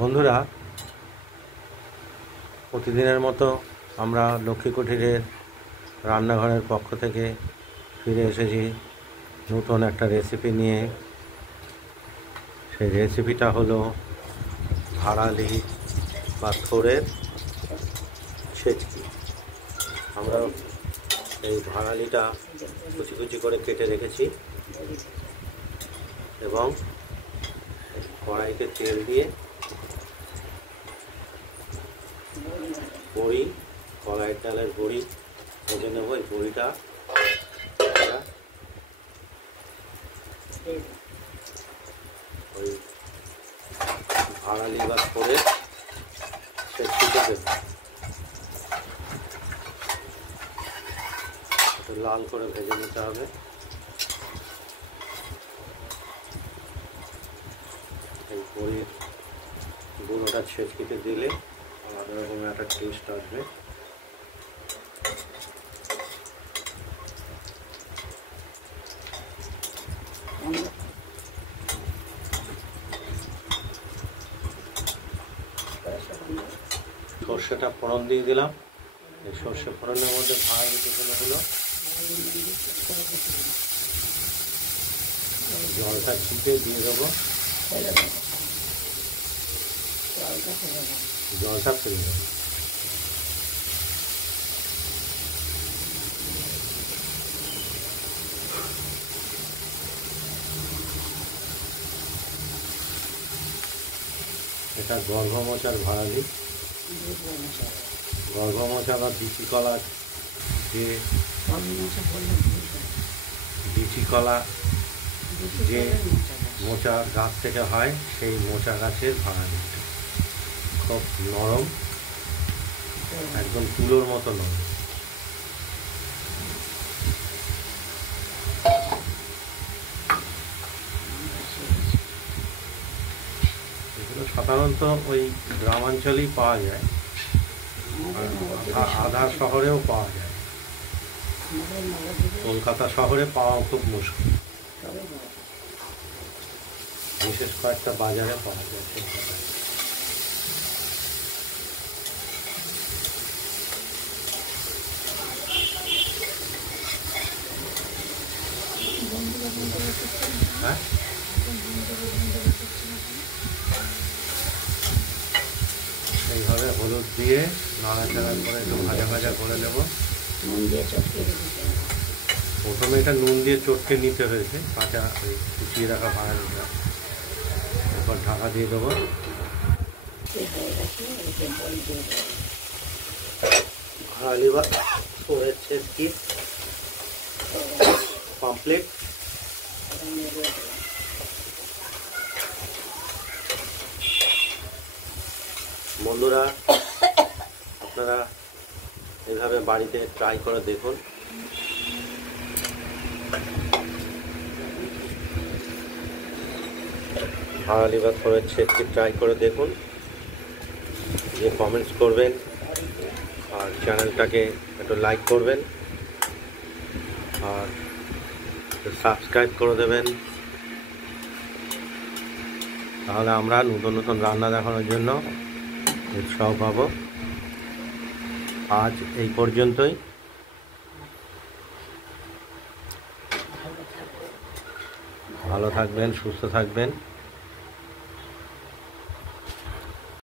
বন্ধুরা, প্রতিদিনের মতো আমরা লক্ষ্মী কুঠিরের রান্নাঘরের পক্ষ থেকে ফিরে এসেছি নতুন একটা রেসিপি নিয়ে। সেই রেসিপিটা হলো ভাড়ালি বা থোড়ের ছেচকি। আমরা এই ভাড়ালিটা কুচি কুচি করে কেটে রেখেছি এবং কড়াইতে তেল দিয়ে বড়ি, কলাইয়ের ডালের বড়ি ভেজে নেব। এই বড়িটা ওই ভাড়ালি বা থোড়ের ছেচকিতে দেব। লাল করে ভেজে নিতে হবে। এই বড়ির গুঁড়োটা ছেচকিতে দিলে আলাদা রকম একটা টেস্ট আসবে। সর্ষেটা ফোড়ন দিয়ে দিলাম। এই সর্ষে ফোড়নের মধ্যে ভাড়ালি কুচনো হলো, জলটা চিপে দিয়ে দেবো। জলটা ফেলে দেবো। এটা গর্ভমোচার ভাড়ালি। গর্ভমোচা বা বিচি কলা, যে বিচি কলা যে মোচা গাছ থেকে হয়, সেই মোচা গাছের ভাড়ালি। খুব নরম, একদম তুলোর মতো নরম। এগুলো সাধারণত ওই গ্রামাঞ্চলেই পাওয়া যায়, আধা শহরেও পাওয়া যায়। কলকাতা শহরে পাওয়া খুব মুশকিল, বিশেষ কয়েকটা বাজারে পাওয়া যায়। হ্যাঁ, এইভাবে হলুদ দিয়ে নাড়াচাড়া করে একটু ভাজা ভাজা করে নেব। প্রথমে এটা নুন দিয়ে চটকে নিতে হয়েছে, কাঁচা কুচিয়ে রাখা ভাড়ালিটা। এরপর ঢাকা দিয়ে দেবো। ভাড়ালি বা থোড়ের ছেচকি কমপ্লিট। বন্ধুরা, আপনারা এভাবে বাড়িতে ট্রাই করে দেখুন। ভাড়ালি বা থোড়ের ছেচকি ট্রাই করে দেখুন, যে কমেন্টস করবেন আর চ্যানেলটাকে একটু লাইক করবেন আর সাবস্ক্রাইব করে দেবেন। তাহলে আমরা নতুন নতুন রান্না দেখানোর জন্য উৎসাহ পাব। আজ এই পর্যন্তই। ভালো থাকবেন, সুস্থ থাকবেন।